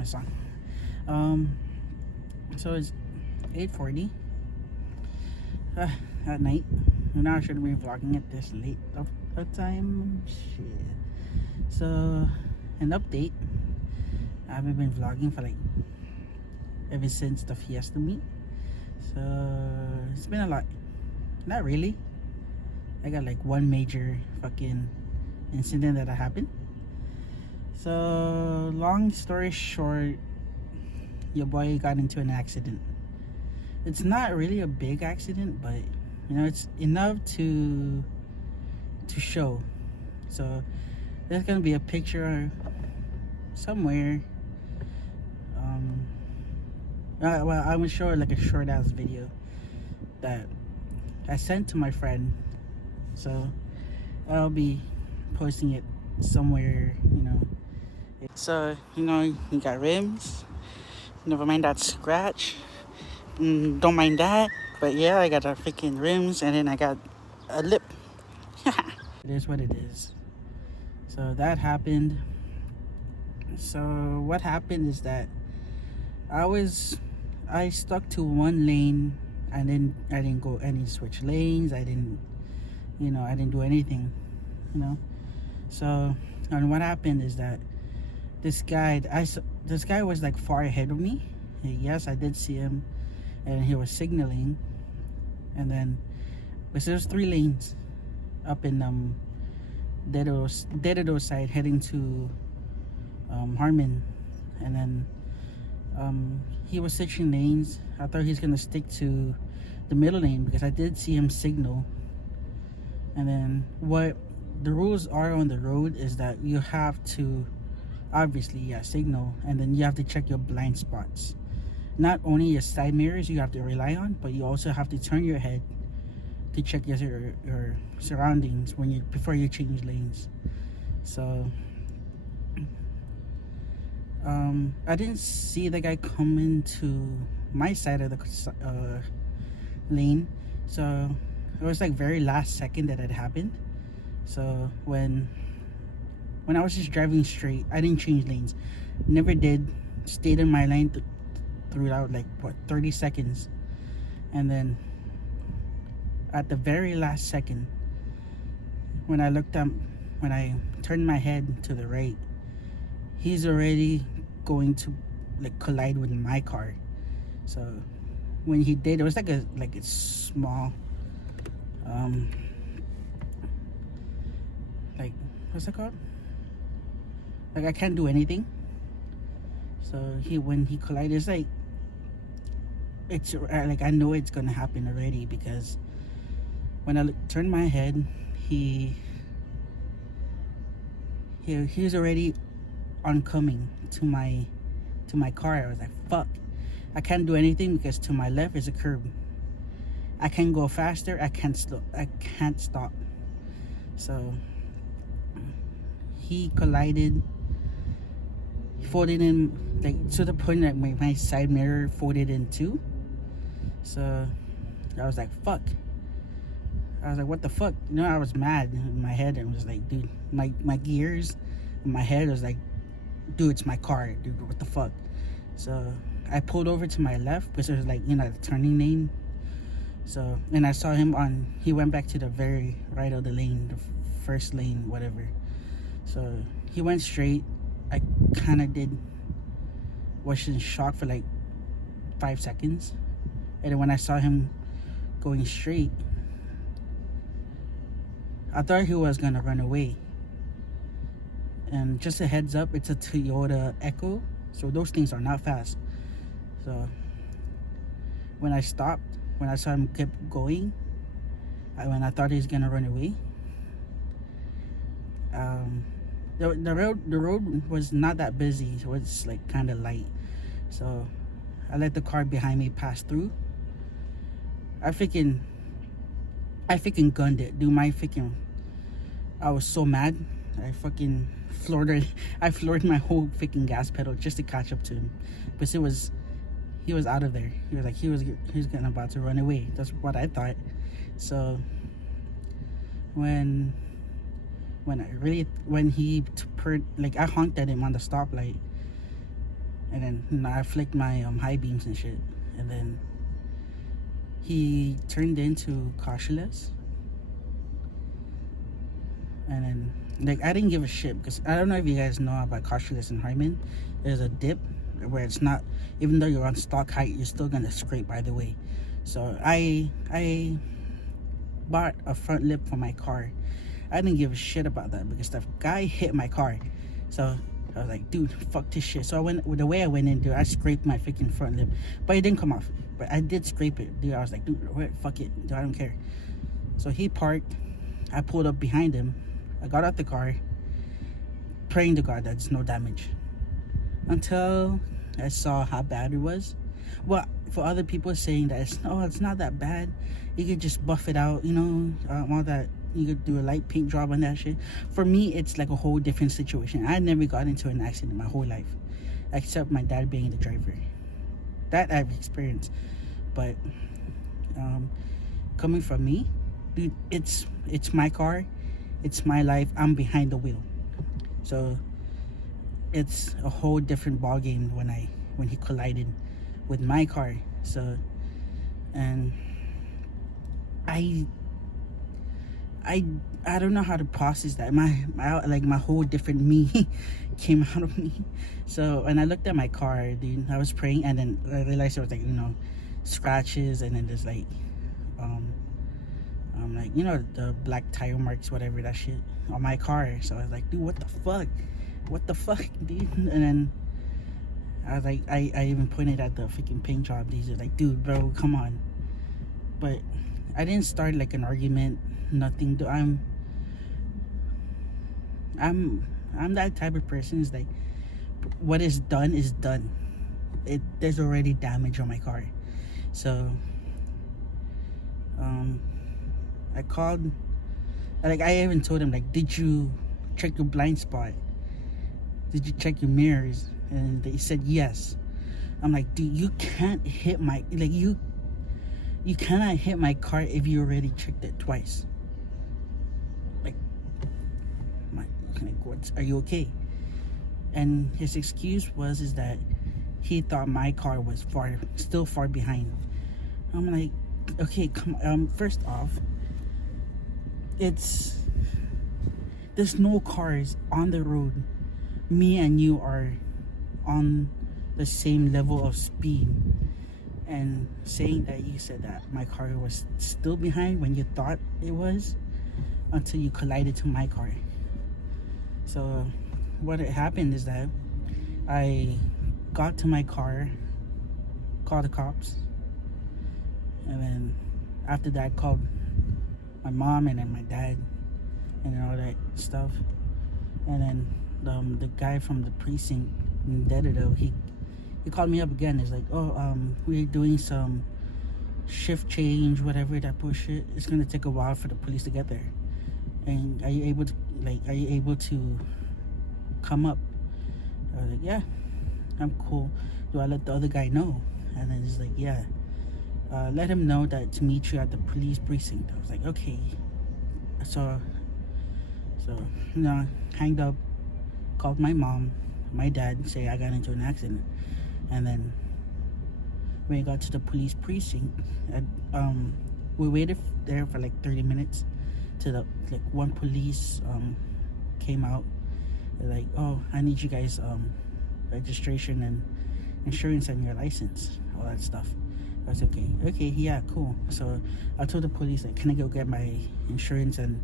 my song. Um, so it's 8:40 at night. And now I should be vlogging it this late of a time. Shit. So, an update. I haven't been vlogging for like ever since the Fiesta meet. So it's been a lot. Not really. I got like one major fucking incident that happened. So long story short, your boy got into an accident. It's not really a big accident, but you know it's enough to show. So there's gonna be a picture somewhere. Well, I'm gonna show like a short ass video that I sent to my friend. So I'll be posting it somewhere, you know. So, you know, you got rims. Never mind that scratch. Don't mind that. But yeah, I got a freaking rims and then I got a lip. It is what it is. So that happened. So what happened is that I stuck to one lane and then I didn't go any switch lanes. I didn't do anything, you know. So, and what happened is that this guy was like far ahead of me. Yes, I did see him, and he was signaling, and then because there was 3 lanes up in Dededo side heading to Harmon, and then he was switching lanes. I thought he was gonna stick to the middle lane because I did see him signal. And then what the rules are on the road is that you have to obviously signal, and then you have to check your blind spots. Not only your side mirrors you have to rely on, but you also have to turn your head to check your surroundings before you change lanes. So I didn't see the guy coming to my side of the lane, so it was like very last second that it happened. So when I was just driving straight, I didn't change lanes, never did, stayed in my lane throughout like 30 seconds, and then at the very last second, when I turned my head to the right, he's already going to like collide with my car. So when he did, it was like a small like, what's it called, like I can't do anything. So when he collided, it's like I know it's gonna happen already, because when I turned my head, he was already oncoming to my car. I was like, fuck, I can't do anything because to my left is a curb. I can go faster, I can't stop. So he collided, folded in, like to the point that my side mirror folded in two. So I was like, fuck. I was like, what the fuck? You know, I was mad in my head and was like, dude, my gears in my head was like, dude, it's my car, dude, what the fuck? So I pulled over to my left because it was like, you know, the turning lane. So, and I saw him he went back to the very right of the lane, the first lane, whatever. So he went straight. I kind of was in shock for like 5 seconds. And then when I saw him going straight, I thought he was gonna run away. And just a heads up, it's a Toyota Echo, so those things are not fast. So when I stopped, when I saw him kept going, when I thought he was gonna run away, the road was not that busy, so it's like kind of light. So I let the car behind me pass through. I freaking gunned it, dude. I was so mad. I fucking I floored my whole freaking gas pedal just to catch up to him. But he was out of there. He was like, he was about to run away. That's what I thought. So when I honked at him on the stoplight, And then I flicked my high beams and shit, and then he turned into cautious, and then like I didn't give a shit because I don't know if you guys know about cautious and Harmon. There's a dip where it's not, even though you're on stock height, you're still gonna scrape either way. So I bought a front lip for my car. I didn't give a shit about that because the guy hit my car. So I was like, dude, fuck this shit. So I went, the way I went in, dude, I scraped my freaking front lip, but it didn't come off. But I did scrape it, dude. I was like, dude, fuck it, dude, I don't care. So he parked. I pulled up behind him. I got out the car, praying to God that there's no damage. Until I saw how bad it was. Well, for other people saying that it's not that bad. You could just buff it out, all that. You could do a light paint job on that shit. For me, it's like a whole different situation. I never got into an accident in my whole life, except my dad being the driver. That I've experienced. But coming from me, dude, it's my car, it's my life. I'm behind the wheel, so it's a whole different ball game when he collided with my car. So, and I don't know how to process that. My whole different me came out of me. So, and I looked at my car, dude. I was praying, and then I realized there was like scratches, and then there's like the black tire marks, whatever that shit, on my car. So I was like, dude, what the fuck, dude? And then I was like, I even pointed at the freaking paint job. These are like, dude, bro, come on. But I didn't start like an argument, nothing. I'm that type of person. Is like, what is done is done. There's already damage on my car. So I called, like I even told him, like, did you check your blind spot? Did you check your mirrors? And they said yes. I'm like, dude, you can't hit my, like, you cannot hit my car if you already checked it twice. Like what, are you okay? And his excuse is that he thought my car was still far behind. I'm like, okay, come on. First off, there's no cars on the road. Me and you are on the same level of speed, and saying that you said that my car was still behind when you thought it was, until you collided to my car. So what had happened is that I got to my car, called the cops, and then after that I called my mom and then my dad and all that stuff. And then the guy from the precinct in Dedido, he called me up again. He's like, we're doing some shift change, whatever that bullshit. It's gonna take a while for the police to get there. And are you able to come up? I was like, yeah, I'm cool. Do I let the other guy know? And then he's like, yeah, let him know that to meet you at the police precinct. I was like, okay. So hanged up, called my mom, my dad, say I got into an accident. And then when we got to the police precinct, we waited there for like 30 minutes till one police came out. They're like, oh, I need you guys registration and insurance and your license, all that stuff. I was okay, yeah, cool. So I told the police, like, can I go get my insurance and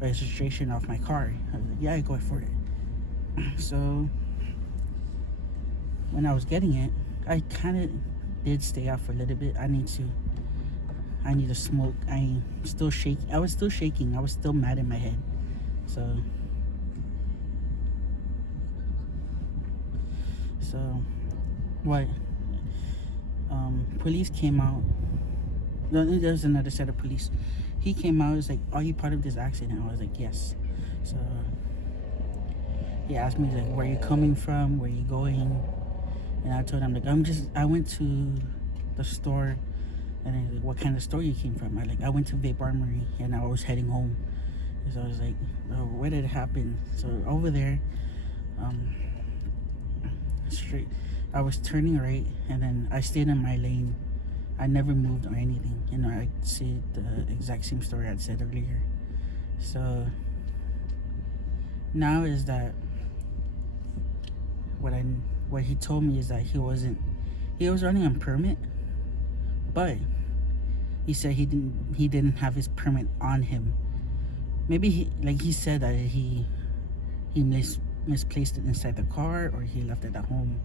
registration off my car? I was like, yeah, go for it. So when I was getting it, I kind of did stay out for a little bit. I need to smoke. I was still shaking. I was still mad in my head. So what? Police came out. There's another set of police. He came out. Was like, are you part of this accident? I was like, yes. So he asked me, like, where you coming from, where you going? And I told him, like, I went to the store. And then, like, what kind of store you came from? I went to Vape Armory, and I was heading home. So I was like, oh, where did it happen? So over there, straight I was turning right, and then I stayed in my lane. I never moved or anything. You know, I say the exact same story I said earlier. So now is that what he told me is that he was running on permit, but he said he didn't have his permit on him. Maybe he said that he misplaced it inside the car, or he left it at home.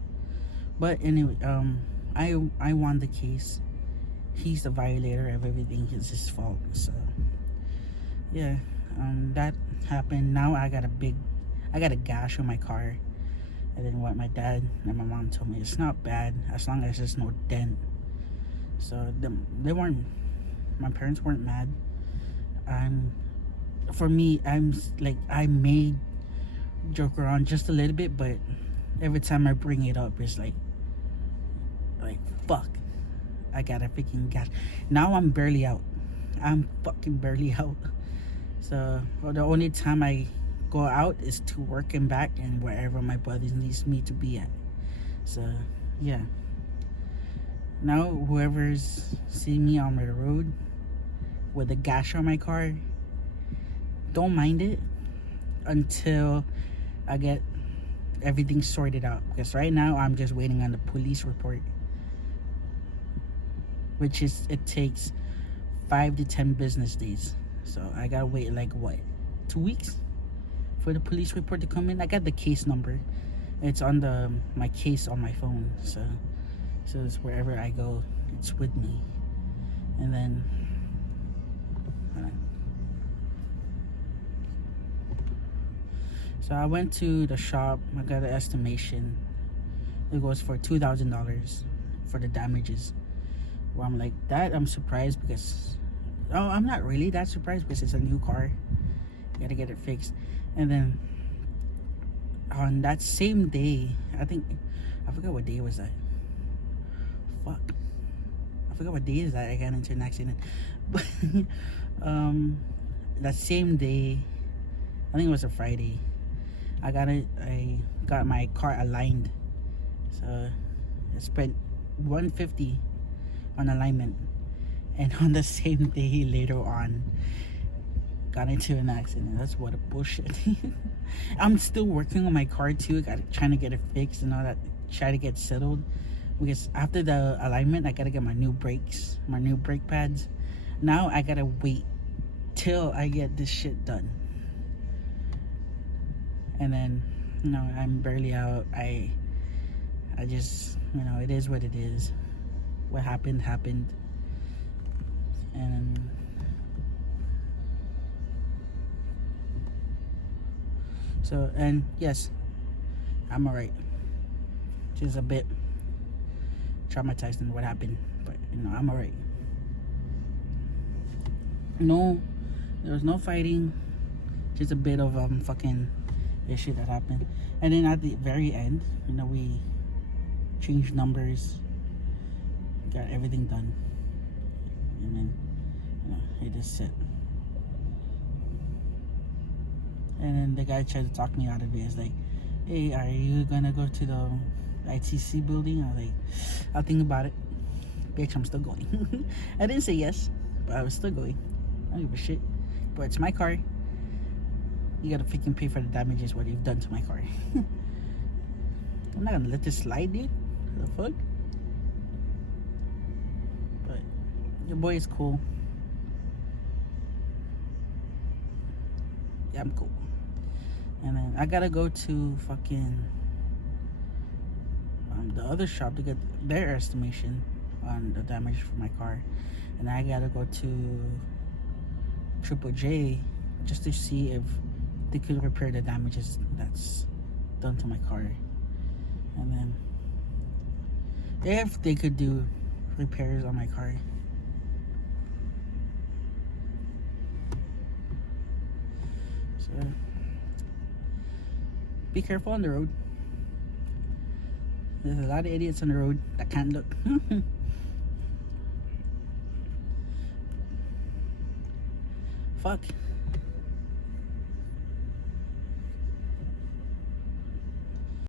But anyway, I won the case. He's the violator of everything. It's his fault. So yeah, that happened. Now I got a gash on my car. And then what my dad and my mom told me, it's not bad as long as there's no dent. So my parents weren't mad. For me, I may joke around just a little bit, but every time I bring it up, it's like fuck, I got a freaking gash. Now I'm barely out. I'm fucking barely out. So the only time I go out is to work and back, and wherever my brother needs me to be at. So yeah, now whoever's seeing me on the road with a gash on my car, don't mind it until I get everything sorted out, because right now I'm just waiting on the police report, which it takes 5 to 10 business days. So I gotta wait 2 weeks for the police report to come in. I got the case number. It's on my case on my phone. So it's wherever I go, it's with me. And then so I went to the shop. I got an estimation. It goes for $2,000 for the damages. Well, I'm like that. I'm surprised because I'm not really that surprised because it's a new car. You gotta get it fixed. And then on that same day, I forgot what day was that. Fuck, I forgot what day is that I got into an accident. But that same day, I think it was a Friday, I got my car aligned. So I spent $150 on alignment, and on the same day later on got into an accident. That's what a bullshit. I'm still working on my car too. Trying to get it fixed and all that, try to get settled, because after the alignment I gotta get my new brakes, my new brake pads. Now I gotta wait till I get this shit done, and then I'm barely out. I just, it is what it is. What happened. And so, and yes, I'm alright. Just a bit traumatized in what happened, but I'm alright. No, there was no fighting, just a bit of fucking issue that happened. And then at the very end, we changed numbers, got everything done, and then it just sit. And then the guy tried to talk me out of it. It's like, hey, are you gonna go to the ITC building? I was like, I'll think about it. Bitch, I'm still going. I didn't say yes, but I was still going. I don't give a shit. But it's my car. You gotta freaking pay for the damages, what you've done to my car. I'm not gonna let this slide, dude. What the fuck? But your boy is cool. Yeah, I'm cool. And then I gotta go to fucking the other shop to get their estimation on the damage for my car. And I gotta go to Triple J just to see if they could repair the damages that's done to my car. And then if they could do repairs on my car. So be careful on the road. There's a lot of idiots on the road that can't look. Fuck.